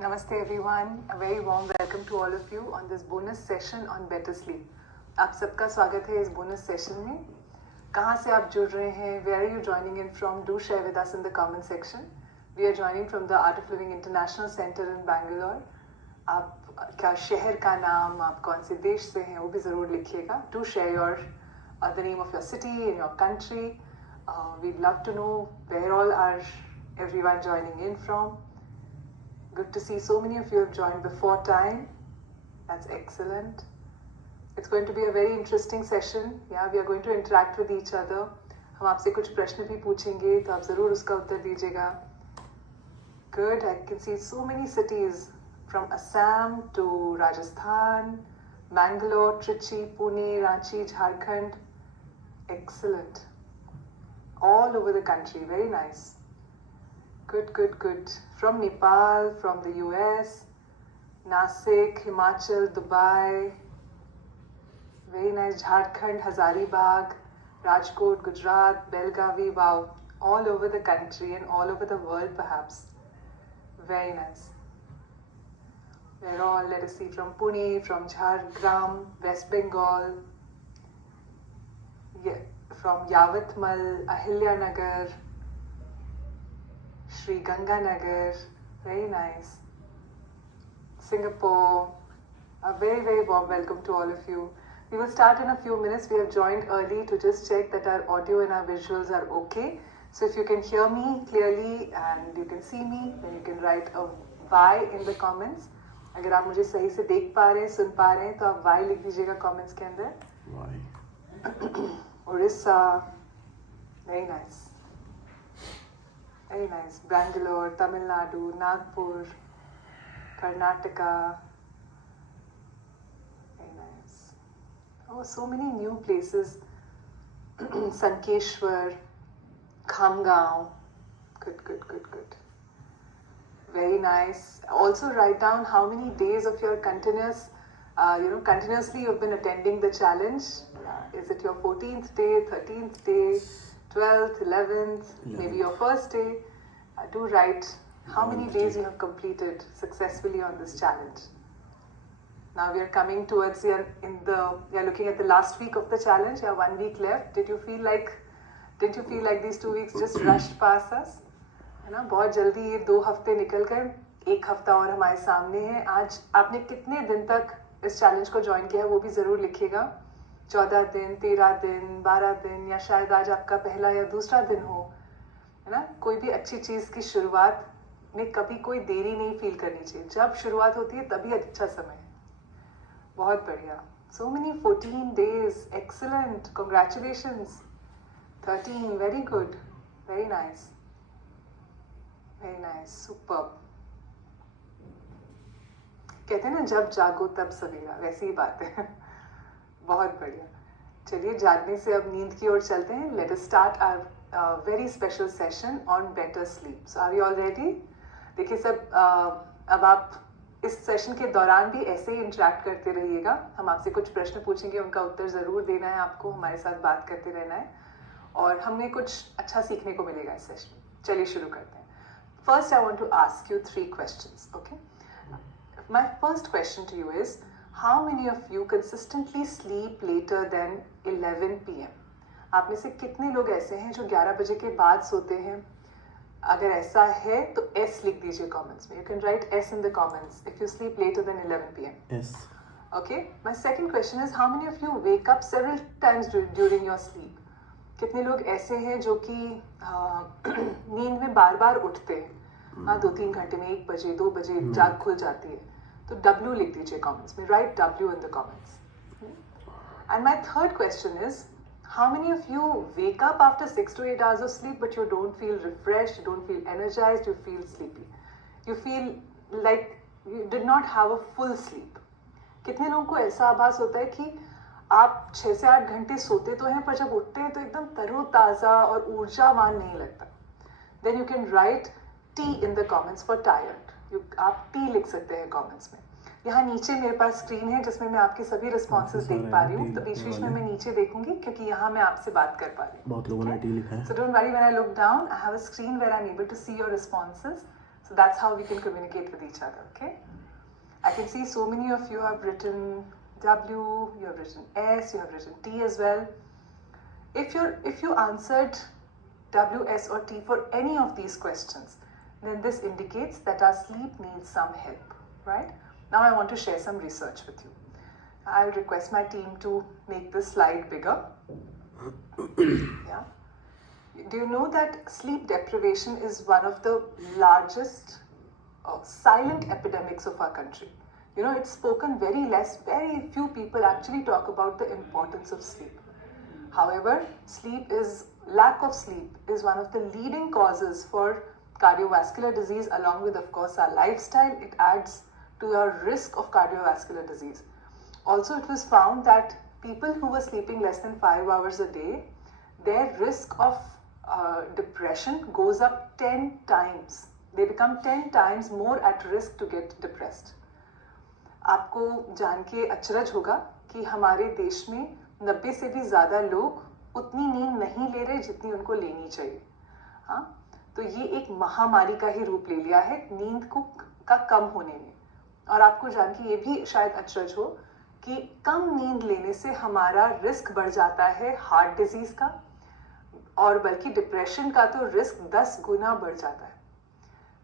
Namaste everyone. A very warm welcome to all of you on this bonus session on better sleep. आप सबका स्वागत है इस bonus session में. कहाँ से आप जुड़ रहे हैं? Where are you joining in from? Do share with us in the comment section. We are joining from the Art of Living International Center in Bangalore. आप क्या शहर का नाम, आप कौन से देश से हैं वो भी ज़रूर लिखिएगा. Do share your the name of your city and your country. We'd love to know where all are everyone joining in from. Good to see so many of you have joined before time. That's excellent. It's going to be a very interesting session. Yeah, we are going to interact with each other. हम आपसे कुछ प्रश्न भी पूछेंगे तो आप ज़रूर उसका उत्तर दीजिएगा. Good. I can see so many cities from Assam to Rajasthan, Bangalore, Trichy, Pune, Ranchi, Jharkhand. Excellent. All over the country. Very nice. Good. From Nepal, from the US, Nasik, Himachal, Dubai. Very nice. Jharkhand, Hazaribagh, Rajkot, Gujarat, Belgavi. Wow. All over the country and all over the world perhaps. Very nice. We're all, let us see, from Pune, from Jhargram, West Bengal, from Yavatmal, Ahilyanagar, Sri Ganganagar, very nice. Singapore, a very warm welcome to all of you. We will start in a few minutes. We have joined early to just check that our audio and our visuals are okay. So if you can hear me clearly and you can see me, then you can write a Y in the comments. अगर आप मुझे सही से देख पा रहे हैं, सुन पा रहे हैं, तो आप Y लिख दीजिएगा comments के अंदर. Y. Orissa, very nice. Very nice. Bangalore, Tamil Nadu, Nagpur, Karnataka. Very nice. Oh, so many new places. Sankeshwar, Khamgaon. Good. Very nice. Also write down how many days of your continuously you've been attending the challenge. Is it your 14th day, 13th day? 12th, 11th, maybe your first day. Do write how many days you have completed successfully on this challenge. Now we are coming towards we are looking at the last week of the challenge. 1 week left. Didn't you feel like these 2 weeks just rushed past us? है ना, बहुत जल्दी ये 2 हफ्ते निकल गए. 1 हफ्ता और हमारे सामने है. आज आपने कितने दिन तक इस चैलेंज को ज्वाइन किया है वो भी ज़रूर लिखिएगा. 14 दिन, 13 दिन, 12 दिन, या शायद आज आपका पहला या दूसरा दिन हो, है ना. कोई भी अच्छी चीज़ की शुरुआत में कभी कोई देरी नहीं फील करनी चाहिए. जब शुरुआत होती है तभी अच्छा समय है. बहुत बढ़िया. So many 14 days, excellent, congratulations. 13, very good, very nice, superb. कहते हैं ना, जब जागो तब सवेरा, वैसी ही बात है. बहुत बढ़िया. चलिए जागने से अब नींद की ओर चलते हैं. Let us start our very special session on better sleep. So are you all ready? देखिए सब, अब आप इस सेशन के दौरान भी ऐसे ही इंटरेक्ट करते रहिएगा. हम आपसे कुछ प्रश्न पूछेंगे, उनका उत्तर ज़रूर देना है आपको, हमारे साथ बात करते रहना है और हमें कुछ अच्छा सीखने को मिलेगा इस सेशन में. चलिए शुरू करते हैं. First I want to ask you 3 questions. Okay, my first question to you is, how many of you consistently sleep later than 11 p.m? आप में से कितने लोग ऐसे हैं जो 11 बजे के बाद सोते हैं? अगर ऐसा है तो S लिख दीजिए कमेंट्स में. You can write S in the comments if you sleep later than 11 p.m. S. Okay. My second question is, how many of you wake up several times during your sleep? कितने लोग ऐसे हैं जो कि नींद में बार उठते हैं? 2-3 घंटे में, 1 बजे 2 बजे जाग खुल जाती है. तो W लिख दीजिए कमेंट्स में. Right W in the comments. And my third question is, how many of you wake up after 6 to 8 hours of sleep but you don't feel refreshed, you don't feel energized, you feel sleepy, you feel like you did not have a full sleep? कितने लोगों को ऐसा आभास होता है कि आप 6 से 8 घंटे सोते तो हैं पर जब उठते हैं तो एकदम तरोताज़ा और ऊर्जावान नहीं लगता? Then you can write T in the comments for tired. आप T लिख सकते हैं कमेंट्स में. यहाँ नीचे मेरे पास स्क्रीन है जिसमें मैं आपके सभी रिस्पॉन्सेज देख पा रही हूँ. तो बीच में मैं नीचे देखूंगी क्योंकि यहाँ मैं आपसे बात कर पा रही हूँ. बहुत लोगों ने टी लिखा है. So don't worry, when I look down, I have a screen where I'm able to see your responses. So that's how we can communicate with each other, okay? I can see so many of you have written W, you have written S, you have written T as well. If you answered W, S or T for any of these questions, then this indicates that our sleep needs some help, right? Now I want to share some research with you. I'll request my team to make this slide bigger. Yeah. Do you know that sleep deprivation is one of the largest silent epidemics of our country? You know, it's spoken very less, very few people actually talk about the importance of sleep. However, lack of sleep is one of the leading causes for cardiovascular disease, along with, of course, our lifestyle. It adds to your risk of cardiovascular disease. Also, it was found that people who were sleeping less than 5 hours a day, their risk of depression goes up 10 times. They become 10 times more at risk to get depressed. आपको जान के अचरज होगा कि हमारे देश में 90 से भी ज़्यादा लोग उतनी नींद नहीं ले रहे जितनी उनको लेनी चाहिए. हाँ, तो ये एक महामारी का ही रूप ले लिया है नींद का कम होने में. और आपको जान के ये भी शायद अचरज हो कि कम नींद लेने से हमारा रिस्क बढ़ जाता है हार्ट डिजीज का, और बल्कि डिप्रेशन का तो रिस्क 10 गुना बढ़ जाता है.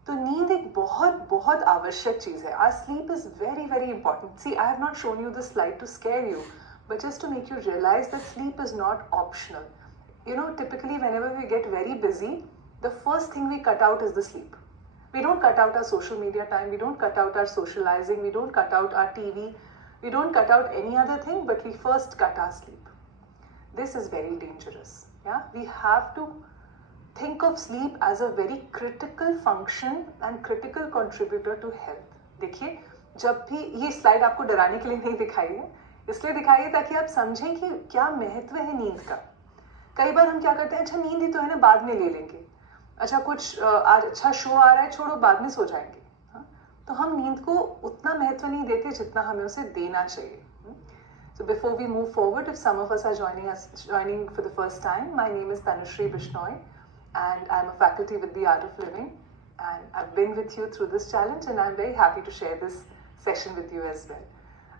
तो नींद एक बहुत बहुत आवश्यक चीज है. Our sleep is very very important. See, I have not shown you this slide to scare you, but just to make you realize that sleep is not optional. You know, typically whenever we get very busy, the first thing we cut out is the sleep. We don't cut out our social media time, we don't cut out our socializing, we don't cut out our TV, we don't cut out any other thing, but we first cut our sleep. This is very dangerous. Yeah, we have to think of sleep as a very critical function and critical contributor to health. देखिए, जब भी ये slide आपको डराने के लिए नहीं दिखाई है, इसलिए दिखाई है ताकि आप समझें कि क्या महत्व है नींद का. कई बार हम क्या करते हैं, अच्छा नींद ही तो है ना, बाद में ले लेंगे. अच्छा कुछ आज अच्छा शो आ रहा है, छोड़ो बाद में सो जाएंगे. हाँ? तो हम नींद को उतना महत्व नहीं देते जितना हमें उसे देना चाहिए. So before we move forward, if some of us are joining for the first time, my name is Tanushree Bishnoi and I'm a faculty with the Art of Living, and I've been with you through this challenge and I'm very happy to share this session with you as well.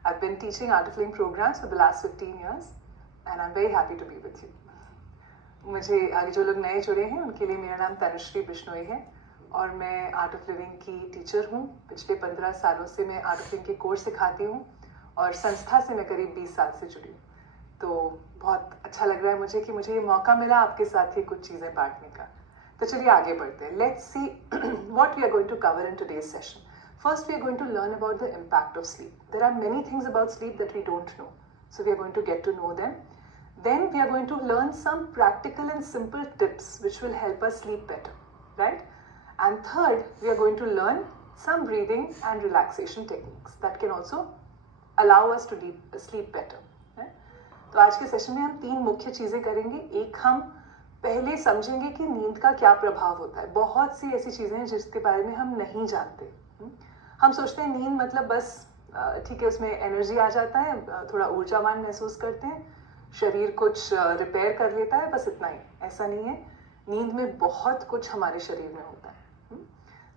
I've been teaching Art of Living programs for the last 15 years and I'm very happy to be with you. मुझे आगे जो लोग नए जुड़े हैं उनके लिए मेरा नाम तनुश्री बिश्नोई है और मैं आर्ट ऑफ लिविंग की टीचर हूँ. पिछले 15 सालों से मैं आर्ट ऑफ लिविंग के कोर्स सिखाती हूँ और संस्था से मैं करीब 20 साल से जुड़ी हूँ. तो बहुत अच्छा लग रहा है मुझे कि मुझे ये मौका मिला आपके साथ ही कुछ चीज़ें बांटने का. तो चलिए आगे बढ़ते हैं. Let's see what we are going to cover in today's session. First, we are going to learn about the impact of sleep. There are many things about sleep that we don't know. So we are going to get to know them. Then we are going to learn some practical and simple tips which will help us sleep better, right? And third, we are going to learn some breathing and relaxation techniques that can also allow us to sleep better. Right? तो आज के session में हम 3 मुख्य चीज़ें करेंगे. एक, हम पहले समझेंगे कि नींद का क्या प्रभाव होता है. बहुत सी ऐसी चीज़ें हैं जिसके बारे में हम नहीं जानते. हम सोचते हैं नींद मतलब बस ठीक है, उसमें एनर्जी आ जाता है, थोड़ा ऊर्जावान महसूस करते हैं, शरीर कुछ रिपेयर कर लेता है, बस इतना ही. ऐसा नहीं है. नींद में बहुत कुछ हमारे शरीर में होता है.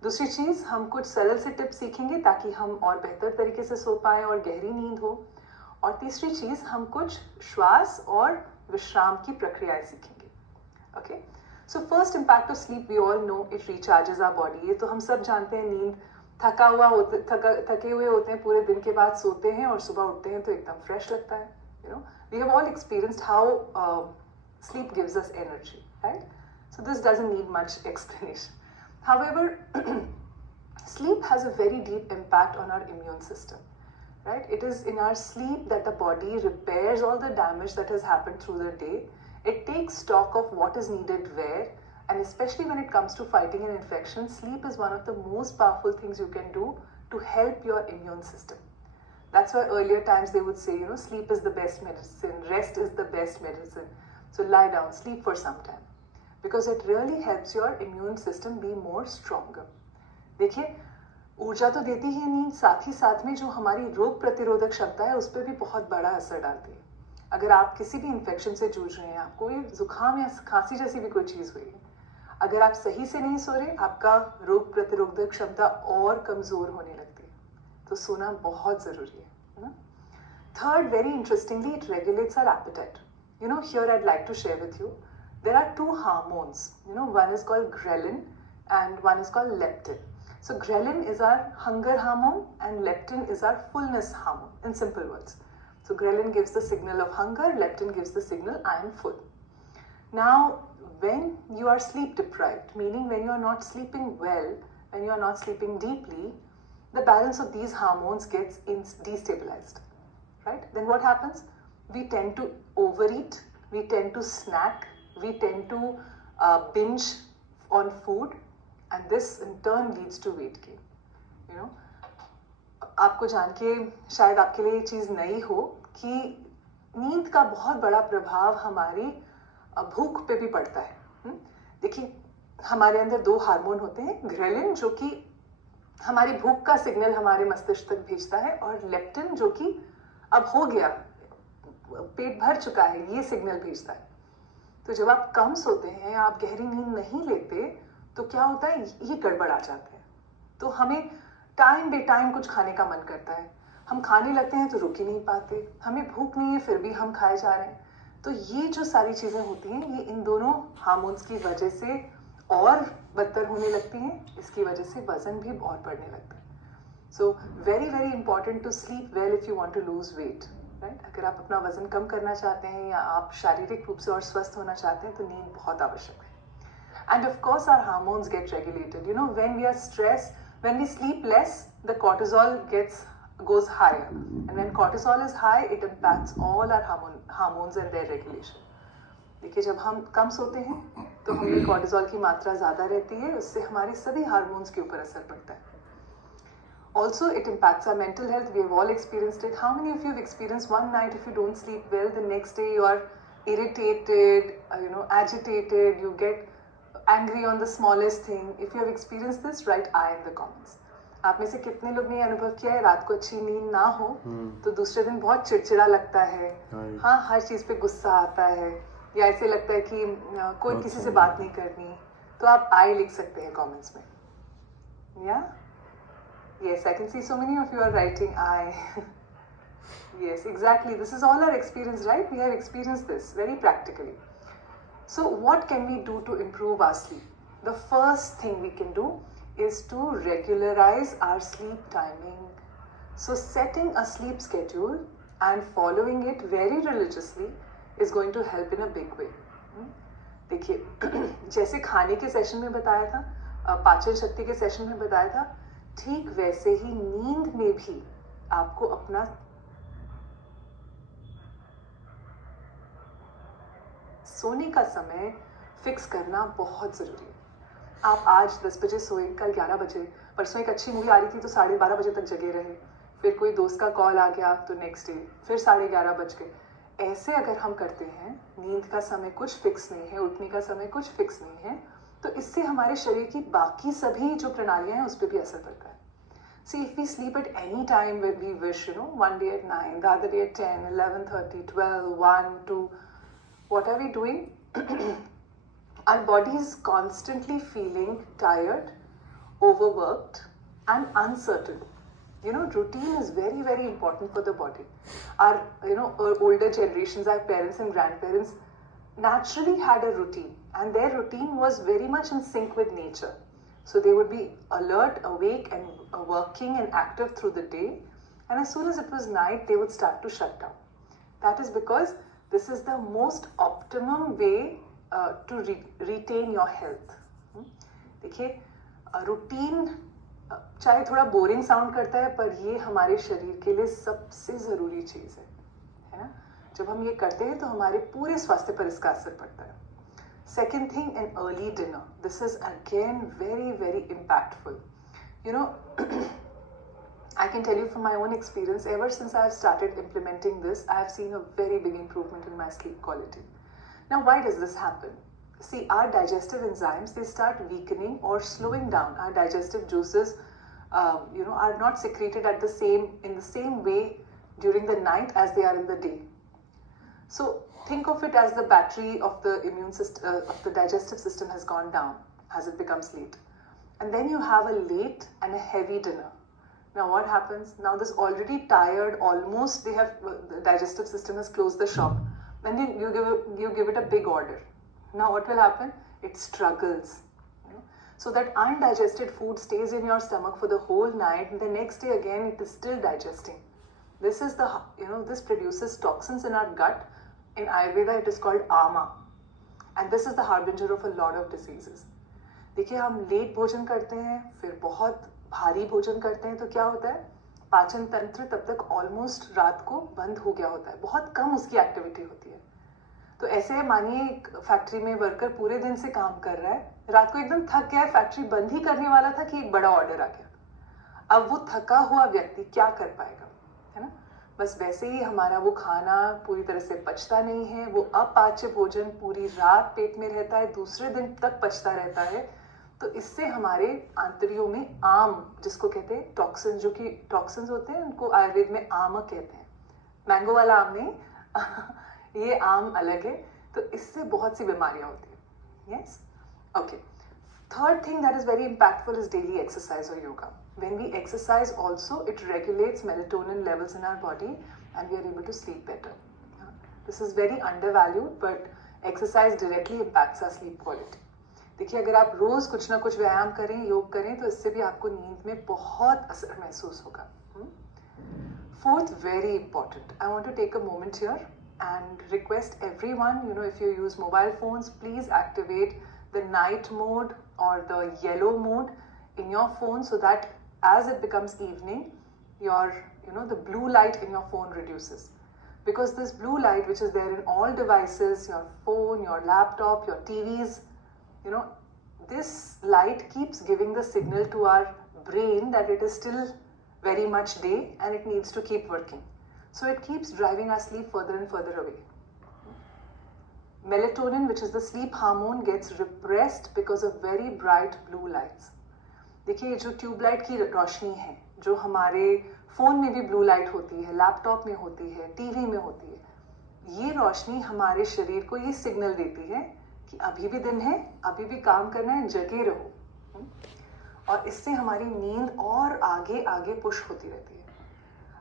दूसरी चीज़, हम कुछ सरल से टिप्स सीखेंगे ताकि हम और बेहतर तरीके से सो पाएं और गहरी नींद हो. और तीसरी चीज़, हम कुछ श्वास और विश्राम की प्रक्रियाएं सीखेंगे. Okay, so first impact of sleep, we all know it recharges our body. ये तो हम सब जानते हैं. नींद थके हुए होते हैं, पूरे दिन के बाद सोते हैं और सुबह उठते हैं तो एकदम फ्रेश लगता है. You know, we have all experienced how sleep gives us energy, right? So this doesn't need much explanation. However, sleep has a very deep impact on our immune system, right? It is in our sleep that the body repairs all the damage that has happened through the day. It takes stock of what is needed where, and especially when it comes to fighting an infection, sleep is one of the most powerful things you can do to help your immune system. That's why earlier times they would say, you know, sleep is the best medicine, rest is the best medicine. So lie down, sleep for some time. Because it really helps your immune system be more stronger. देखिए, ऊर्जा तो देती है नींद, साथ ही साथ में जो हमारी रोग प्रतिरोधक क्षमता है उस पर भी बहुत बड़ा असर डालती है. अगर आप किसी भी इन्फेक्शन से जूझ रहे हैं, आपको ये जुकाम या खांसी जैसी भी कोई चीज़ हुई है, अगर आप सही से नहीं सो रहे, आपका रोग प्रतिरोधक क्षमता और कमजोर होने लगती है. तो सोना बहुत जरूरी है ना. Third, very interestingly, it regulates our appetite. Here I'd like to share with you. There are two hormones. One is called ghrelin and one is called leptin. So ghrelin is our hunger hormone and leptin is our fullness hormone, in simple words. So ghrelin gives the signal of hunger, leptin gives the signal I am full. Now, when you are sleep deprived, meaning when you are not sleeping well, when you are not sleeping deeply, the balance of these hormones gets destabilized. Right? Then what happens? We tend to overeat, we tend to snack, we tend to binge on food, and this in turn leads to weight gain. आपको जान के शायद आपके लिए ये चीज़ नई हो कि नींद का बहुत बड़ा प्रभाव हमारी भूख पे भी पड़ता है. देखिए, हमारे अंदर दो हार्मोन होते हैं, ग्रेलिन जो कि हमारी भूख का सिग्नल हमारे मस्तिष्क तक भेजता है, और लेप्टिन जो कि अब हो गया, पेट भर चुका है, ये सिग्नल भेजता है. तो जब आप कम सोते हैं, आप गहरी नींद नहीं लेते, तो क्या होता है, ये गड़बड़ आ जाते हैं. तो हमें टाइम बे टाइम कुछ खाने का मन करता है, हम खाने लगते हैं तो रुक ही नहीं पाते, हमें भूख नहीं है फिर भी हम खाए जा रहे हैं. तो ये जो सारी चीज़ें होती हैं, ये इन दोनों हार्मोन्स की वजह से और बदतर होने लगती हैं. इसकी वजह से वजन भी और बढ़ने लगता है. So very very important to sleep well if you want to lose weight. Right? अगर आप अपना वजन कम करना चाहते हैं या आप शारीरिक रूप से और स्वस्थ होना चाहते हैं, तो नींद बहुत आवश्यक है. And of course our hormones get regulated. When we are stressed, when we sleep less, the cortisol goes higher. And when cortisol is high, it impacts all our hormones and their regulation. देखिए, जब हम कम सोते हैं तो हमें cortisol की मात्रा ज़्यादा रहती है, उससे हमारे सभी हार्मोन्स के ऊपर असर पड़ता है. Also, it impacts our mental health. We have all experienced it. How many of you have experienced one night if you don't sleep well, the next day you are irritated, agitated, you get angry on the smallest thing. If you have experienced this, write I in the comments. आप में से कितने लोग ने अनुभव किया है, रात को अच्छी नींद ना हो तो दूसरे दिन बहुत चिड़चिड़ा लगता है, हाँ, हर चीज़ पे गुस्सा आता है, या ऐसे लगता है कि कोई किसी से बात नहीं करनी. तो आप आई लिख सकते हैं कमेंट्स में. या yes, I can see so many of you are writing I. Yes, exactly. This is all our experience, right? We have experienced this very practically. So what can we do to improve our sleep? The first thing we can do is to regularize our sleep timing. So setting a sleep schedule and following it very religiously is going to help in a big way. देखिए, जैसे खाने के session में बताया था, पाचन शक्ति के सेशन में बताया था, ठीक वैसे ही नींद में भी आपको अपना सोने का समय फिक्स करना बहुत ज़रूरी है. आप आज 10 बजे सोए, कल 11 बजे, परसों एक अच्छी मूवी आ रही थी तो 12:30 बजे तक जगे रहे, फिर कोई दोस्त का कॉल आ गया तो नेक्स्ट डे फिर 11:30 बज गए. ऐसे अगर हम करते हैं, नींद का समय कुछ फिक्स नहीं है, उठने का समय कुछ फिक्स नहीं है, तो इससे हमारे शरीर की बाकी सभी जो प्रणालियाँ हैं उस पर भी असर पड़ता है. See, if we sleep at any time when we wish, one day at 9, the other day at 10, 11:30, 12, 1, 2, what are we doing? Our body is constantly feeling tired, overworked, and uncertain. Routine is very, very important for the body. Our, our older generations, our parents and grandparents naturally had a routine, and their routine was very much in sync with nature. So they would be alert, awake, and working and active through the day. And as soon as it was night, they would start to shut down. That is because this is the most optimum way to retain your health. देखिए, routine चाहे थोड़ा boring sound करता है, पर ये हमारे शरीर के लिए सबसे ज़रूरी चीज़ है ना. जब हम ये करते हैं तो हमारे पूरे स्वास्थ्य पर इसका असर पड़ता है. Second thing, an early dinner. This is again very, very impactful. I can tell you from my own experience, ever since I have started implementing this, I have seen a very big improvement in my sleep quality. Now, why does this happen? See, our digestive enzymes, they start weakening or slowing down. Our digestive juices, are not secreted in the same way during the night as they are in the day. So think of it as the battery of the immune system, of the digestive system has gone down. as it becomes late. And then you have a late and a heavy dinner. Now what happens? Now this already tired, almost the digestive system has closed the shop. Then you give it a big order. Now what will happen? It struggles. So that undigested food stays in your stomach for the whole night, and the next day again it is still digesting. This is the, this produces toxins in our gut. In Ayurveda it is called ama. And this is the harbinger of a lot of diseases. देखिए हम late भोजन करते हैं, फिर बहुत भारी भोजन करते हैं, तो क्या होता है? पाचन तंत्र तब तक ऑलमोस्ट रात को बंद हो गया होता है, बहुत कम उसकी एक्टिविटी होती है. तो ऐसे मानिए एक फैक्ट्री में वर्कर पूरे दिन से काम कर रहा है, रात को एकदम थक गया, फैक्ट्री बंद ही करने वाला था कि एक बड़ा ऑर्डर आ गया. अब वो थका हुआ व्यक्ति क्या कर पाएगा, है ना? बस वैसे ही हमारा वो खाना पूरी तरह से पचता नहीं है, वो अपाच्य भोजन पूरी रात पेट में रहता है, दूसरे दिन तक पचता रहता है. तो इससे हमारे आंतरियों में आम, जिसको कहते हैं टॉक्सिन, जो कि टॉक्सिन्स होते हैं उनको आयुर्वेद में आम कहते हैं. मैंगो वाला आम नहीं ये आम अलग है. तो इससे बहुत सी बीमारियां होती है. Yes, okay. Third thing that is very impactful is daily exercise or yoga. When we exercise also, it regulates melatonin levels in our body and we are able to sleep better. This is very undervalued, but exercise directly impacts our sleep quality. देखिए अगर आप रोज कुछ ना कुछ व्यायाम करें, योग करें, तो इससे भी आपको नींद में बहुत असर महसूस होगा. Fourth, very important. I want to take a moment here and request everyone, if you use mobile phones, please activate the night mode or the yellow mode in your phone, so that as it becomes evening, the blue light in your phone reduces. Because this blue light, which is there in all devices, your phone, your laptop, your TVs, this light keeps giving the signal to our brain that it is still very much day and it needs to keep working. So it keeps driving our sleep further and further away. Melatonin, which is the sleep hormone, gets repressed because of very bright blue lights. देखिए ये जो tubelight की रोशनी है, जो हमारे phone में भी blue light होती है, लैपटॉप में होती है, टीवी में होती है, ये रोशनी हमारे शरीर को ये सिग्नल देती है कि अभी भी दिन है, अभी भी काम करना है, जगे रहो. और इससे हमारी नींद और आगे आगे पुश होती रहती है.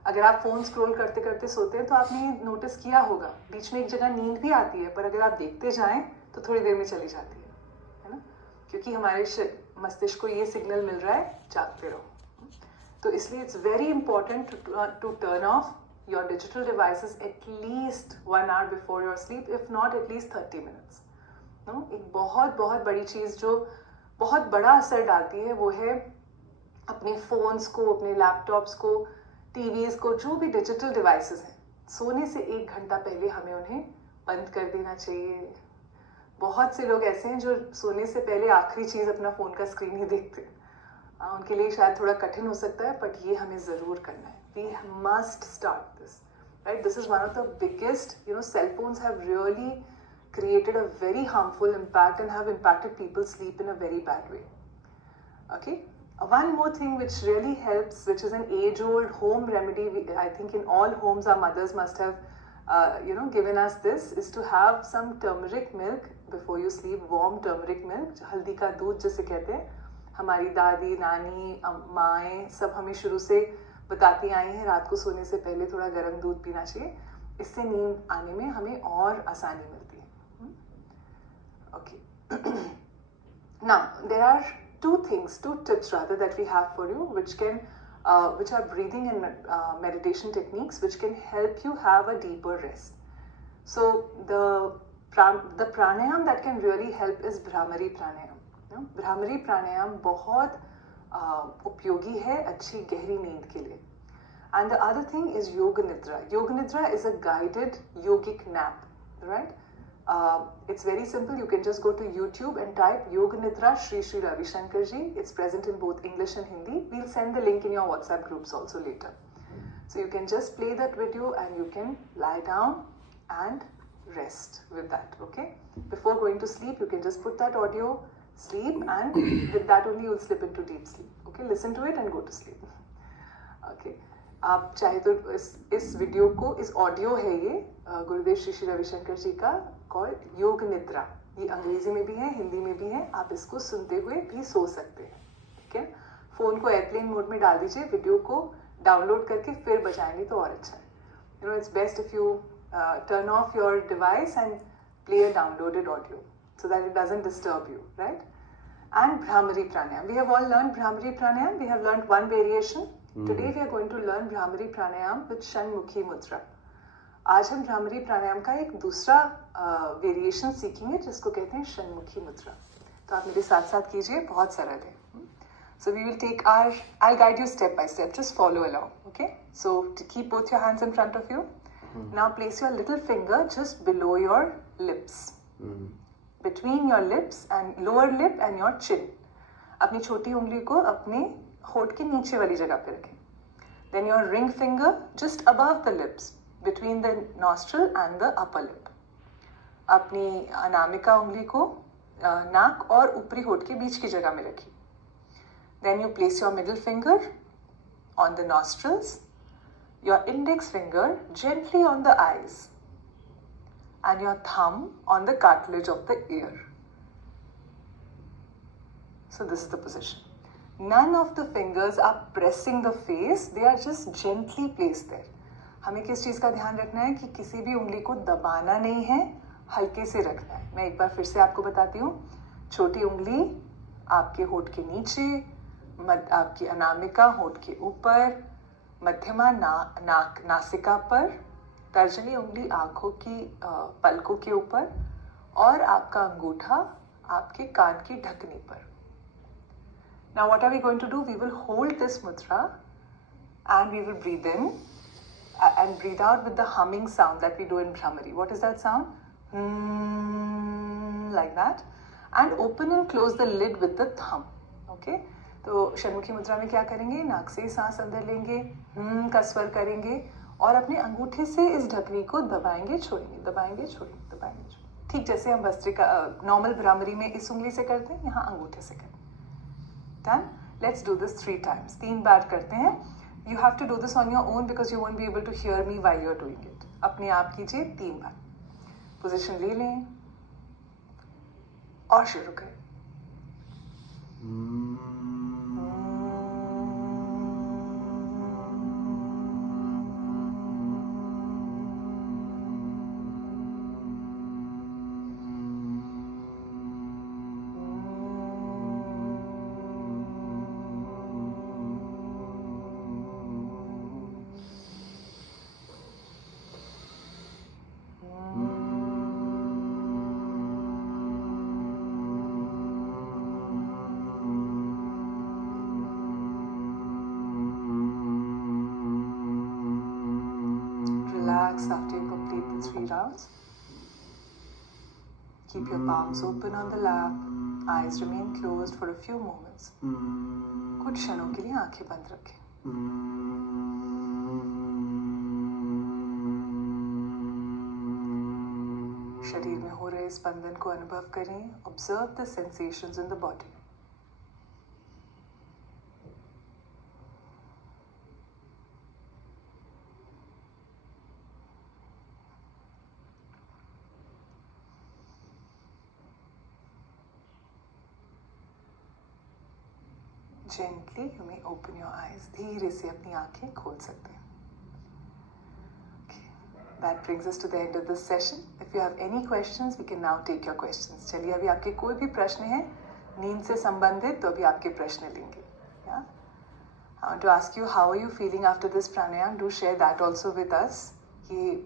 अगर आप फोन स्क्रॉल करते करते सोते हैं तो आपने नोटिस किया होगा, बीच में एक जगह नींद भी आती है, पर अगर आप देखते जाएं तो थोड़ी देर में चली जाती है ना? क्योंकि हमारे मस्तिष्क को ये सिग्नल मिल रहा है जागते रहो. तो इसलिए it's very important to turn off your digital devices at least 1 hour before your sleep, if not at least 30 minutes. एक बहुत बहुत बड़ी चीज जो बहुत बड़ा असर डालती है वो है अपने फोन्स को, अपने लैपटॉप्स को, टीवीज को, जो भी डिजिटल डिवाइसेस हैं, सोने से 1 घंटा पहले हमें उन्हें बंद कर देना चाहिए. बहुत से लोग ऐसे हैं जो सोने से पहले आखिरी चीज अपना फोन का स्क्रीन ही देखते हैं. उनके लिए शायद थोड़ा कठिन हो सकता है, बट ये हमें जरूर करना है. We must start this, right? This is one of the biggest, cell phones have really created a very harmful impact and have impacted people's sleep in a very bad way. Okay. One more thing which really helps, which is an age-old home remedy, I think in all homes our mothers must have, given us this, is to have some turmeric milk before you sleep. Warm turmeric milk, हल्दी का दूध जिसे कहते हैं. हमारी दादी, नानी, माएँ सब हमें शुरू से बताती आई हैं रात को सोने से पहले थोड़ा गर्म दूध पीना चाहिए. इससे नींद आने में हमें और आसानी मिलती है. Okay. Now there are two tips rather that we have for you, which are breathing and meditation techniques which can help you have a deeper rest. So the pranayam that can really help is Bhramari pranayam. Bhramari pranayam बहुत उपयोगी है अच्छी गहरी नींद के लिए. And the other thing is Yoga Nidra. Yoga Nidra is a guided yogic nap, right? It's very simple. You can just go to YouTube and type Yoga Nidra Shri Shri Ravi Shankar Ji. It's present in both English and Hindi. We'll send the link in your WhatsApp groups also later. So you can just play that video and you can lie down and rest with that, okay? Before going to sleep, you can just put that audio, sleep, and with that only you'll slip into deep sleep, okay? Listen to it and go to sleep, okay? आप चाहे तो इस video को, इस audio है ये गुरुदेव श्री श्री रविशंकर जी का, called योग निद्रा. ये अंग्रेजी में भी है, हिंदी में भी है, आप इसको सुनते हुए भी सो सकते हैं, ठीक है। फ़ोन को एयरप्लेन मोड में डाल दीजिए, वीडियो को डाउनलोड करके फिर बजाएंगे तो और अच्छा है। You know, it's best if you turn off your device and play a downloaded audio so that it doesn't disturb you, right? And Bhramari Pranayam. We have all learned Bhramari Pranayam. We have learned one variation. Today we are going to learn Bhramari Pranayam with Shanmukhi Mudra. आज हम भ्रामरी प्राणायाम का एक दूसरा variation सीखेंगे जिसको कहते हैं षण्मुखी मुद्रा। तो आप मेरे साथ साथ कीजिए, बहुत सरल है। So we will take I'll guide you step by step, just follow along, okay? So to keep both your hands in front of you. Now place your little finger just below your lips, between your lips and lower lip and your chin. अपनी छोटी उंगली को अपने होठ के नीचे वाली जगह पे रखें. Then your ring finger just above the lips, between the nostril and the upper lip. अपनी अनामिका उंगली को नाक और ऊपरी होठ के बीच की जगह में रखिए. Then you place your middle finger on the nostrils, your index finger gently on the eyes, and your thumb on the cartilage of the ear. So this is the position. None of the fingers are pressing the face, they are just gently placed there. हमें किस चीज़ का ध्यान रखना है कि किसी भी उंगली को दबाना नहीं है, हल्के से रखना है. मैं एक बार फिर से आपको बताती हूँ. छोटी उंगली आपके होठ के नीचे, आपकी अनामिका होठ के ऊपर, मध्यमा नासिका पर, तर्जनी उंगली आंखों की पलकों के ऊपर और आपका अंगूठा आपके कान की ढकनी पर. Now what are we going to do? We will hold this mudra and we will breathe in and breathe out with the humming sound that we do in Bhramari. What is that sound? Like that. And open and close the lid with the thumb. Okay? तो षण्मुखी मुद्रा में क्या करेंगे? नाक से सांस अंदर लेंगे, का स्वर करेंगे और अपने अंगूठे से इस ढकनी को दबाएंगे छोड़ेंगे, दबाएंगे छोड़ेंगे, दबाएंगे छोड़ेंगे. ठीक जैसे हम भस्त्रिका नॉर्मल भ्रामरी में इस उंगली से करते हैं, यहाँ अंगूठे से करें. Done. Let's do this 3 times. 3 बार करते हैं. You have to do this on your own because you won't be able to hear me while you are doing it. अपने आप कीजिए 3 बार. पोजिशन ले लें और शुरू करें. After you complete the 3 rounds, keep your palms open on the lap, eyes remain closed for a few moments. कुछ क्षणों के लिए आंखें बंद रखें. शरीर में हो रहे स्पंदन को अनुभव करें. Observe the sensations in the body. Gently you may open your eyes. धीरे से अपनी आंखें खोल सकते हैं. Okay. That brings us to the end of this session. If you have any questions, we can now take your questions. चलिए अभी आपके कोई भी प्रश्न हैं नींद से संबंधित तो अभी आपके प्रश्न लेंगे. Yeah? I want to ask you how are you feeling after this pranayam? Do share that also with us. ये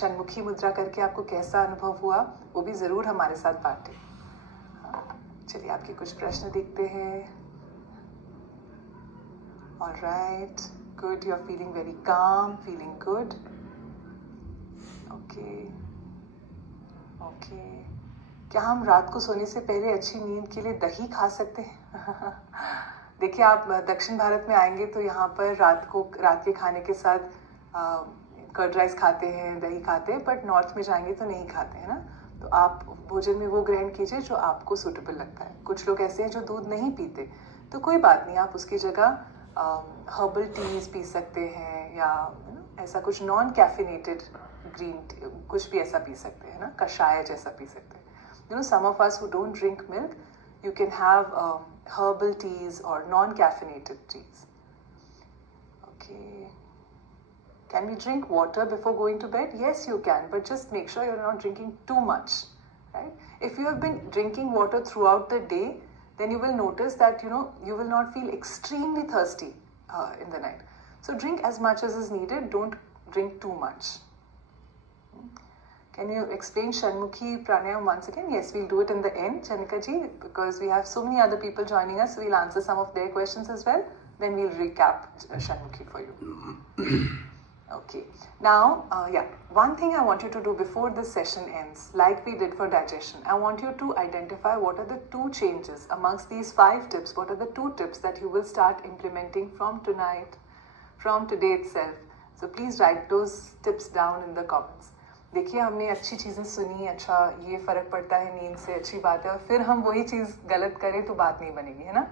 षण्मुखी मुद्रा करके आपको कैसा अनुभव हुआ वो भी ज़रूर हमारे साथ बांटें. चलिए आपके कुछ प्रश्न देखते हैं. All right, good. You're feeling very calm, feeling good. Okay. Okay. क्या हम रात को सोने से पहले अच्छी नींद के लिए दही खा सकते हैं? देखिए आप दक्षिण भारत में आएंगे तो यहाँ पर रात के खाने के साथ कर्ड राइस खाते हैं, दही खाते हैं, बट नॉर्थ में जाएंगे तो नहीं खाते हैं ना. तो आप भोजन में वो ग्रहण कीजिए जो आपको सूटेबल लगता है. कुछ लोग ऐसे हैं जो दूध नहीं पीते, तो कोई बात नहीं, आप उसकी जगह हर्बल टीज पी सकते हैं या ऐसा कुछ नॉन कैफिनेटेड ग्रीन टी कुछ भी ऐसा पी सकते हैं ना, कषाय जैसा पी सकते हैं. some of us who don't drink milk, you can have herbal teas or non-caffeinated teas. Okay. Can we drink water before going to bed? Yes, you can, but just make sure you're not drinking too much, right? If you have been drinking water throughout the day, then you will notice that, you will not feel extremely thirsty in the night. So drink as much as is needed, don't drink too much. Can you explain Shanmukhi Pranayam once again? Yes, we'll do it in the end, Chanika ji, because we have so many other people joining us, so we'll answer some of their questions as well. Then we'll recap Shanmukhi for you. Okay. Now, one thing I want you to do before this session ends, like we did for digestion, I want you to identify what are the 2 changes amongst these 5 tips. What are the 2 tips that you will start implementing from tonight, from today itself? So please write those tips down in the comments. देखिए हमने अच्छी चीज़ें सुनी, अच्छा ये फ़र्क पड़ता है नींद से, अच्छी बात है, और फिर हम वही चीज़ गलत करें तो बात नहीं बनेगी, है ना?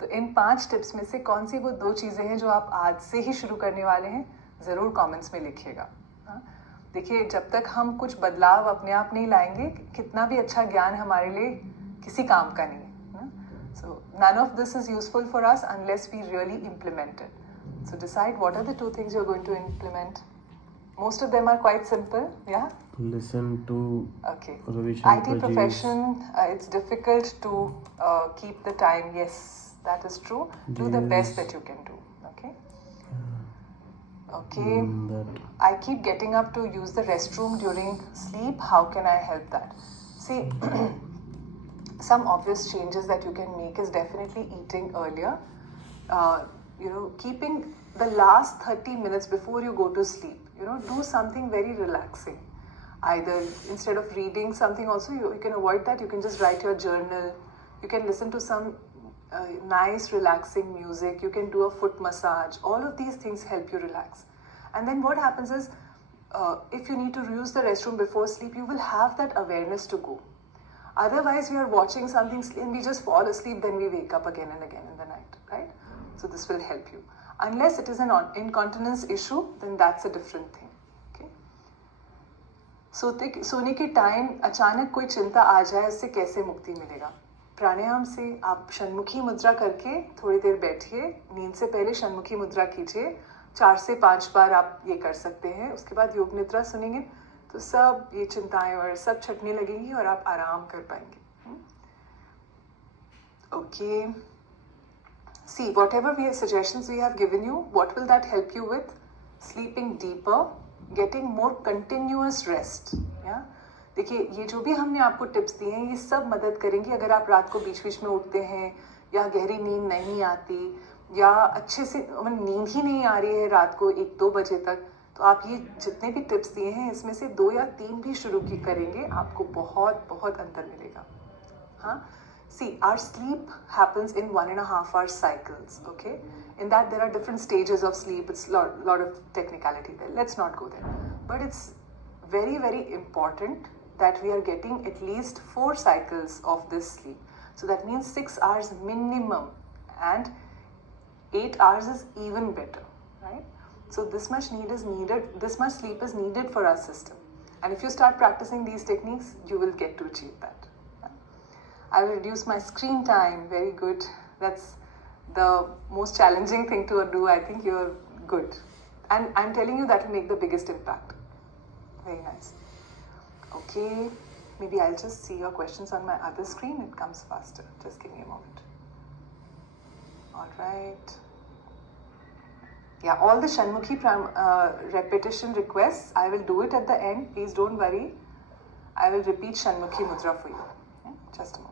तो इन 5 टिप्स में से कौन सी वो 2 चीज़ें हैं जो आप आज से ही शुरू करने वाले हैं, ज़रूर कमेंट्स में लिखिएगा. देखिए जब तक हम कुछ बदलाव अपने आप नहीं लाएंगे, कितना भी अच्छा ज्ञान हमारे लिए किसी काम का नहीं है. So none of this is useful for us unless we really implement it. So decide what are the 2 things you're going to implement. Most of them are quite simple, yeah? Listen to Ravi Shankar IT profession, it's difficult to keep the time. Yes, that is true. Do the best that you can do, okay? Okay. I keep getting up to use the restroom during sleep. How can I help that? See, some obvious changes that you can make is definitely eating earlier. Keeping the last 30 minutes before you go to sleep, do something very relaxing. Either instead of reading something also, you can avoid that. You can just write your journal. You can listen to some nice relaxing music. You can do a foot massage. All of these things help you relax. And then what happens is, if you need to use the restroom before sleep, you will have that awareness to go. Otherwise, we are watching something and we just fall asleep, then we wake up again and again in the night, right? So this will help you. Unless it is an incontinence issue, then that's a different thing. Okay. सोने के time अचानक कोई चिंता आ जाए, इससे कैसे मुक्ति मिलेगा? प्राणायाम से आप षण्मुखी मुद्रा करके थोड़ी देर बैठिए, नींद से पहले षण्मुखी मुद्रा कीजिए, 4 से 5 बार आप ये कर सकते हैं. उसके बाद योग निद्रा सुनेंगे तो सब ये चिंताएं और सब छटने लगेंगी और आप आराम कर पाएंगे. Okay. See, whatever suggestions we have given you, what will that help you with? Sleeping deeper, getting more continuous rest. Yeah. देखिए ये जो भी हमने आपको टिप्स दिए हैं, ये सब मदद करेंगी. अगर आप रात को बीच बीच में उठते हैं या गहरी नींद नहीं आती या अच्छे से नींद ही नहीं आ रही है रात को 1-2 बजे तक, तो आप ये जितने भी टिप्स दिए हैं इसमें से 2 या 3 भी शुरू करेंगे, आपको बहुत बहुत अंतर मिलेगा. हाँ. See, our sleep happens in 1.5 hour cycles, okay? In that there are different stages of sleep. It's a lot of technicality there. Let's not go there. But it's very, very important that we are getting at least 4 cycles of this sleep. So that means 6 hours minimum, and 8 hours is even better, right? So this much sleep is needed for our system. And if you start practicing these techniques, you will get to achieve that. I will reduce my screen time. Very good. That's the most challenging thing to do. I think you're good. And I'm telling you that will make the biggest impact. Very nice. Okay. Maybe I'll just see your questions on my other screen. It comes faster. Just give me a moment. All right. Yeah, all the Shanmukhi repetition requests, I will do it at the end. Please don't worry. I will repeat Shanmukhi Mudra for you. Okay? Just a moment.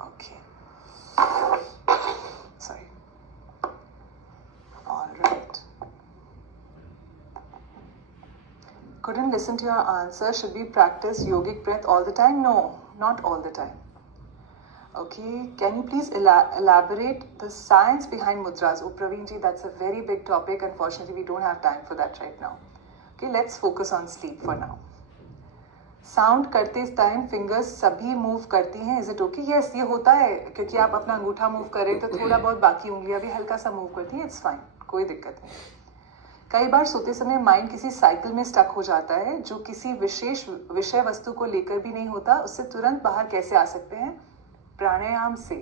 Okay. Sorry. All right. Couldn't listen to your answer. Should we practice yogic breath all the time? No, not all the time. Okay, can you please elaborate the science behind mudras? Oh, Praveen ji, that's a very big topic. Unfortunately, we don't have time for that right now. Okay, let's focus on sleep for now. Sound करते time fingers सभी move करती हैं. Is it okay? Yes, ये होता है क्योंकि आप अपना अंगूठा मूव करें तो थोड़ा बहुत बाकी उंगलियां भी हल्का सा मूव करती हैं. इट्स फाइन, कोई दिक्कत नहीं. कई बार सोते समय माइंड किसी साइकिल में स्टक हो जाता है जो किसी विशेष विषय वस्तु को लेकर भी नहीं होता, उससे तुरंत बाहर कैसे आ सकते हैं? प्राणायाम से।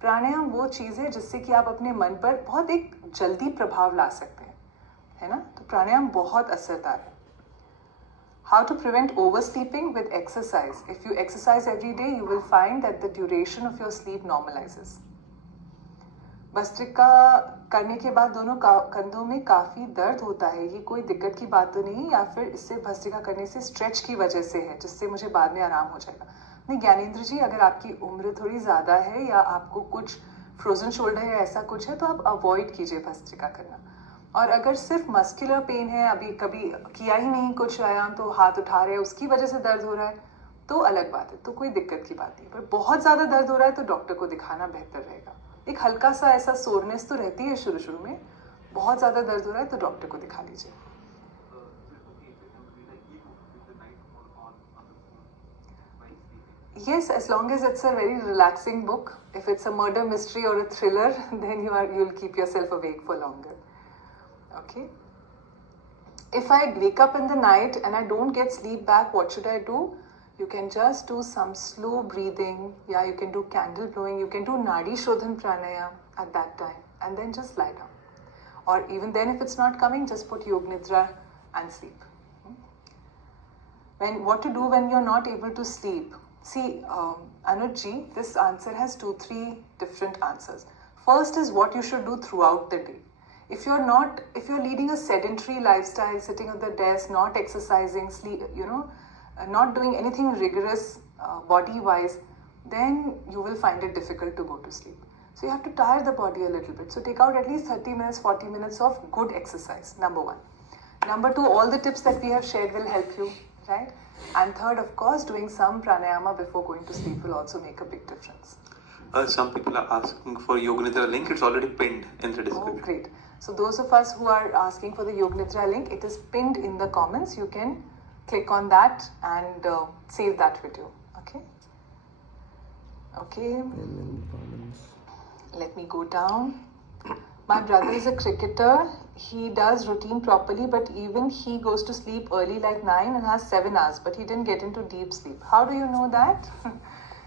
प्राणायाम वो चीज़ है जिससे कि आप अपने मन पर बहुत एक जल्दी प्रभाव ला सकते हैं, है ना? तो प्राणायाम बहुत असरदार है। How to prevent oversleeping with exercise. If you exercise every day, you will find that the duration of your sleep normalizes. Bhastrika करने के बाद दोनों कंधों में काफ़ी दर्द होता है, ये कोई दिक्कत की बात तो नहीं, या फिर इससे भस्त्रिका करने से स्ट्रेच की वजह से है जिससे मुझे बाद में आराम हो जाएगा? नहीं ज्ञानेंद्र जी, अगर आपकी उम्र थोड़ी ज़्यादा है या आपको कुछ फ्रोजन शोल्डर है ऐसा कुछ है तो आप अवॉइड कीजिए भस्त्रिका करना। और अगर सिर्फ मस्कुलर पेन है, अभी कभी किया ही नहीं कुछ व्यायाम तो हाथ उठा रहे हैं उसकी वजह से दर्द हो रहा है तो अलग बात है, तो कोई दिक्कत की बात नहीं। पर बहुत ज़्यादा दर्द हो रहा है तो डॉक्टर को दिखाना बेहतर रहेगा। एक हल्का सा ऐसा सोरनेस तो रहती है शुरू में, बहुत ज़्यादा दर्द हो रहा है तो डॉक्टर को दिखा लीजिए। Yes, as long as it's a very relaxing book. If it's a murder mystery or a thriller, then you'll keep yourself awake for longer. Okay. If I wake up in the night and I don't get sleep back, what should I do? You can just do some slow breathing. Yeah, you can do candle blowing. You can do Nadi Shodhan Pranayam at that time and then just lie down. Or even then, if it's not coming, just put Yog Nidra and sleep. What to do when you're not able to sleep? See, Anuj ji, this answer has 2-3 different answers. First is what you should do throughout the day. If you're leading a sedentary lifestyle, sitting at the desk, not exercising, sleep, not doing anything rigorous body-wise, then you will find it difficult to go to sleep. So you have to tire the body a little bit. So take out at least 30 minutes, 40 minutes of good exercise, number 1. Number 2, all the tips that we have shared will help you, right? And third, of course, doing some pranayama before going to sleep will also make a big difference. Some people are asking for Yoga Nidra link. It's already pinned in the description. Oh, great. So those of us who are asking for the Yoga Nidra link, it is pinned in the comments. You can click on that and save that video. Okay. Okay. Let me go down. My brother is a cricketer. He does routine properly, but even he goes to sleep early like 9 and has 7 hours, but he didn't get into deep sleep. How do you know that?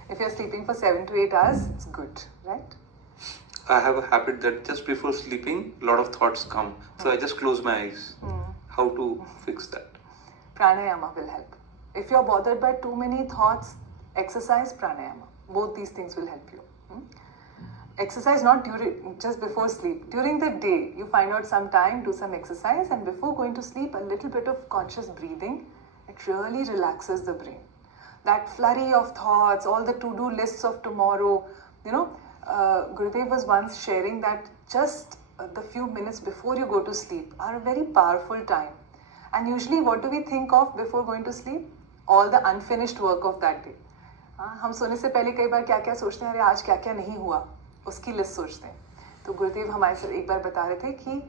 If you're sleeping for 7 to 8 hours, it's good, right? I have a habit that just before sleeping, a lot of thoughts come. So I just close my eyes. How to fix that? Pranayama will help. If you're bothered by too many thoughts, exercise, pranayama. Both these things will help you. Exercise not just before sleep. During the day, you find out some time, do some exercise, and before going to sleep, a little bit of conscious breathing. It really relaxes the brain. That flurry of thoughts, all the to-do lists of tomorrow, Gurudev was once sharing that just the few minutes before you go to sleep are a very powerful time. And usually what do we think of before going to sleep? All the unfinished work of that day. हम सोने से पहले कई बार क्या क्या सोचते हैं, अरे आज क्या क्या नहीं हुआ, उसकी लिस्ट सोचते हैं। तो गुरुदेव हमारे साथ एक बार बता रहे थे कि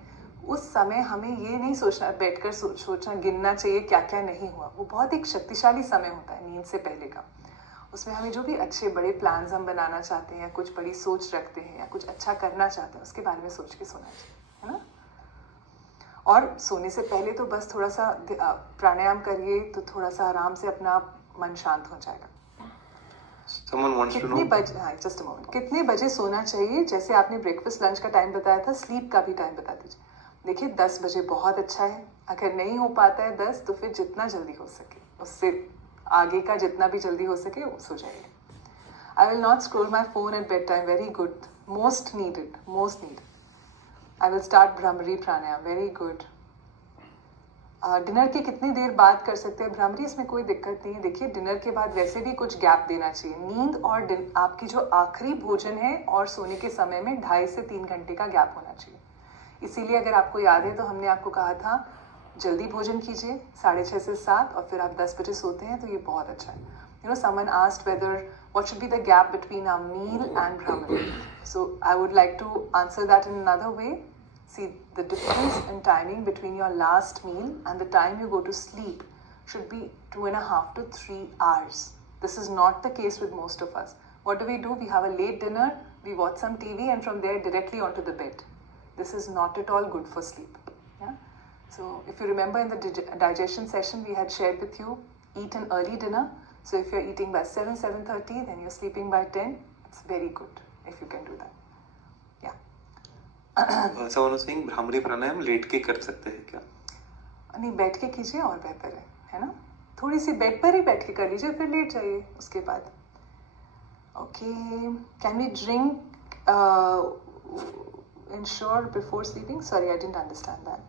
उस समय हमें ये नहीं सोचना, बैठकर सोचना, गिनना चाहिए क्या क्या नहीं हुआ। वो बहुत एक शक्तिशाली समय होता है नींद से पहले का। उसमें हमें जो भी अच्छे बड़े प्लान्स हम बनाना चाहते हैं या कुछ बड़ी सोच रखते हैं या कुछ अच्छा करना चाहते हैं, उसके बारे में सोच के सोना चाहिए, है ना। और सोने से पहले तो बस थोड़ा सा प्राणायाम करिए तो थोड़ा सा आराम से अपना मन शांत हो जाएगा। जस्ट अ मोमेंट, कितने बजे सोना चाहिए? जैसे आपने ब्रेकफास्ट लंच का टाइम बताया था, स्लीप का भी टाइम बता दीजिए। देखिए 10 बजे बहुत अच्छा है, अगर नहीं हो पाता है 10 तो फिर जितना जल्दी हो सके, उससे आगे का जितना भी जल्दी हो सके वो सो जाइए। I will not scroll my phone at bed time, very good, most needed. I will start Bhramari pranayama, very good. Dinner के कितनी देर बाद कर सकते हैं भ्रामरी? इसमें कोई दिक्कत नहीं है। देखिए डिनर के बाद वैसे भी कुछ गैप देना चाहिए। नींद और आपकी जो आखिरी भोजन है और सोने के समय में 2.5 से 3 घंटे का गैप होना चाहिए। इसीलिए अगर आपको याद है तो हमने आपको कहा था जल्दी भोजन कीजिए 6:30 से 7 और फिर आप 10 बजे सोते हैं, तो ये बहुत अच्छा है। Someone asked whether what should be the gap between our meal and Brahmari. So I would like to answer that in another way. See, the difference in timing between your last meal and the time you go to sleep should be 2.5 to 3 hours. This is not the case with most of us. What do? We have a late dinner, we watch some TV and from there directly onto the bed. This is not at all good for sleep. Yeah? So if you remember in the digestion session, we had shared with you, eat an early dinner. So if you're eating by 7, 7:30, then you're sleeping by 10. It's very good if you can do that. Yeah. Someone was saying Bhramari pranayama late के कर सकते हैं क्या? नहीं, बैठ के कीजिए और बेहतर है ना? थोड़ी सी बेड पर ही बैठ के कर लीजिए, फिर लेट जाइए उसके बाद. Okay, can we drink ensure before sleeping? Sorry, I didn't understand that.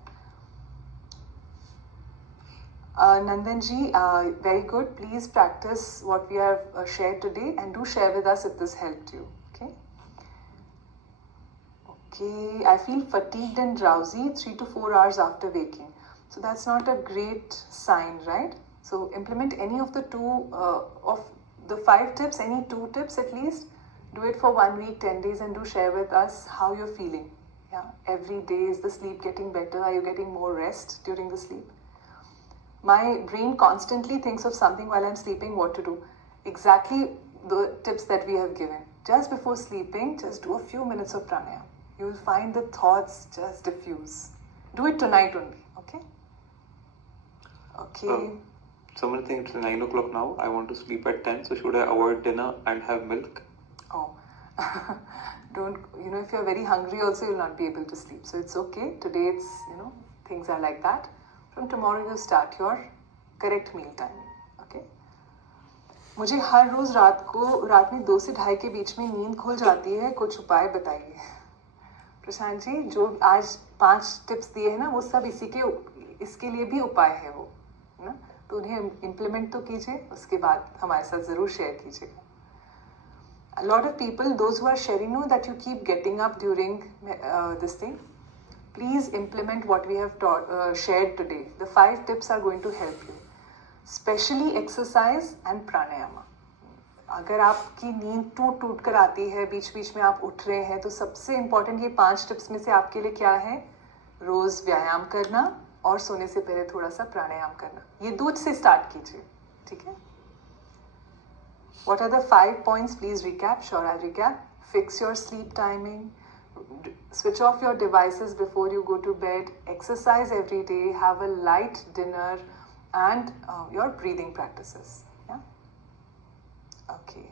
Nandan ji, very good. Please practice what we have shared today and do share with us if this helped you. Okay. Okay, I feel fatigued and drowsy 3 to 4 hours after waking. So that's not a great sign, right? So implement any of the of the 5 tips, any 2 tips at least. Do it for 1 week, 10 days, and do share with us how you're feeling. Yeah, every day, is the sleep getting better? Are you getting more rest during the sleep? My brain constantly thinks of something while I'm sleeping, what to do. Exactly the tips that we have given. Just before sleeping, just do a few minutes of pranayama. You will find the thoughts just diffuse. Do it tonight only, okay? Okay. Someone thinks it's 9 o'clock now. I want to sleep at 10. So should I avoid dinner and have milk? Oh, don't, if you're very hungry also, you'll not be able to sleep. So it's okay. Today it's, things are like that. From tomorrow you start your correct meal timing. Okay? मुझे हर रोज रात में 2 से 2:30 के बीच में नींद खुल जाती है, कुछ उपाय बताइए. प्रशांत जी, जो आज 5 टिप्स दिए हैं ना, वो सब इसके लिए भी उपाय है वो, है ना? तो उन्हें इम्प्लीमेंट तो कीजिए, उसके बाद हमारे साथ जरूर शेयर कीजिएगा. A lot of people, those who are sharing, know that you keep getting up during this thing. Please implement what we have shared today. The 5 tips are going to help you. Especially exercise and pranayama. अगर आपकी नींद टूट कर आती है, बीच बीच में आप उठ रहे हैं, तो सबसे इम्पोर्टेंट ये 5 टिप्स में से आपके लिए क्या है? रोज व्यायाम करना और सोने से पहले थोड़ा सा प्राणायाम करना. ये दूध से स्टार्ट कीजिए, ठीक है? What are the 5 points? Please recap. Sure, I'll recap. Fix your sleep timing. Switch off your devices before you go to bed. Exercise every day. Have a light dinner and your breathing practices. Yeah. Okay.